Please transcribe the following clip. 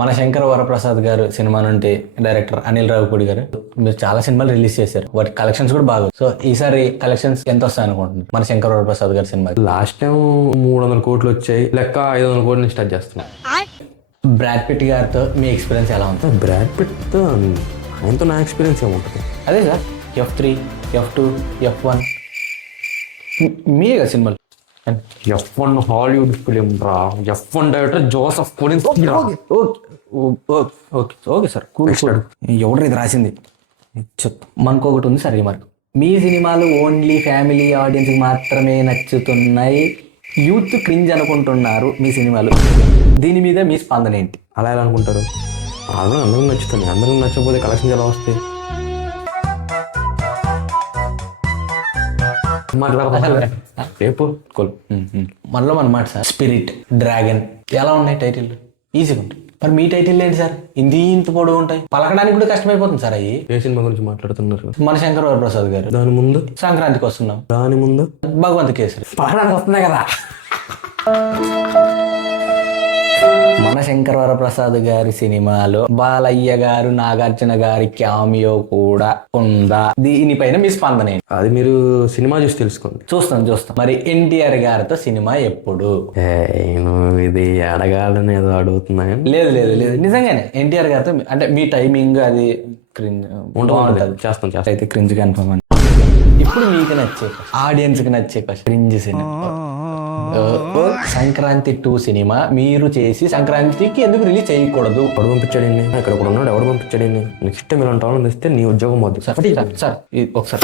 మన శంకర వరప్రసాద్ గారు సినిమా నుండి డైరెక్టర్ అనిల్ రావిపూడి గారు మీరు చాలా సినిమాలు రిలీజ్ చేశారు, వాటి కలెక్షన్స్ కూడా బాగా. సో ఈసారి కలెక్షన్స్ ఎంత వస్తాయి అనుకుంటున్నారు మన శంకర వరప్రసాద్ గారి సినిమా? లాస్ట్ టైం 300 కోట్లు వచ్చాయి, లెక్క 500 కోట్లు స్టార్ట్ చేస్తున్నాం. బ్రాడ్ పిట్ గారితో మీ ఎక్స్పీరియన్స్ ఎలా ఉంది? బ్రాడ్ పిట్ ఆయనతో నా ఎక్స్పీరియన్స్ ఏముంటుంది? అదే సార్, F3, F2, F1 మీరే కదా సినిమాలు. F1 హాలీవుడ్ ఫిలిం రా. F1 director Joseph Collins. Okay sir, cool. ఎవరు ఇది రాసింది? మనకు ఒకటి ఉంది సార్, ఈ మార్కు మీ సినిమాలు ఓన్లీ ఫ్యామిలీ ఆడియన్స్కి మాత్రమే నచ్చుతున్నాయి, యూత్ క్రింజ్ అనుకుంటున్నారు మీ సినిమాలు. దీని మీద మీ స్పందన ఏంటి? అలా ఎలా అనుకుంటారు? అందరికి నచ్చుతుంది. అందరికి నచ్చకపోతే కలెక్షన్స్ ఎలా వస్తాయి? రేపు మనలో అన్నమాట సార్. స్పిరిట్, డ్రాగన్ ఎలా ఉన్నాయి టైటిల్? ఈజీగా ఉంటాయి. మరి మీ టైటిల్ ఏంటి సార్? ఇంత పొడవు ఉంటాయి, పలకడానికి కూడా కష్టమైపోతుంది సార్. అవి ఏ సినిమా గురించి మాట్లాడుతున్నారు? మన శంకర వరప్రసాద్ గారు. దాని ముందు సంక్రాంతికి వస్తున్నాం, దాని ముందు భగవంత్ కేసరి పలకడానికి వస్తున్నాయి కదా. మన శంకర వరప్రసాద్ గారి సినిమాలో బాలయ్య గారు, నాగార్జున గారి క్యామియో కూడా ఉందా? దీనిపైన మీ స్పందన ఏంటి? అది మీరు సినిమా చూసి తెలుసుకోండి. చూస్తాం. మరి ఎన్టీఆర్ గారితో సినిమా ఎప్పుడు? ఇది అడగాలని ఏదో అడుగుతున్నాయి. లేదు, నిజంగానే ఎన్టీఆర్ గారితో అంటే మీ టైమింగ్ అది క్రింజ్ ఉంటుంది. చేస్తాం. అయితే క్రింజ్ కన్ఫర్మ్ అండి. ఇప్పుడు మీకు నచ్చే ఆడియన్స్ కి నచ్చే క్రింజ్ సినిమా సంక్రాంతి 2 సినిమా మీరు చేసి సంక్రాంతికి ఎందుకు రిలీజ్ చేయకూడదు? ఎవడు పంపించాడు? ఇక్కడ ఉన్నాడు, ఎవడు పంపించాడు? నెక్స్ట్ టైం ఇలాంటి వాళ్ళని తెస్తే నీ ఉద్యోగం వద్దు సార్. ఒకసారి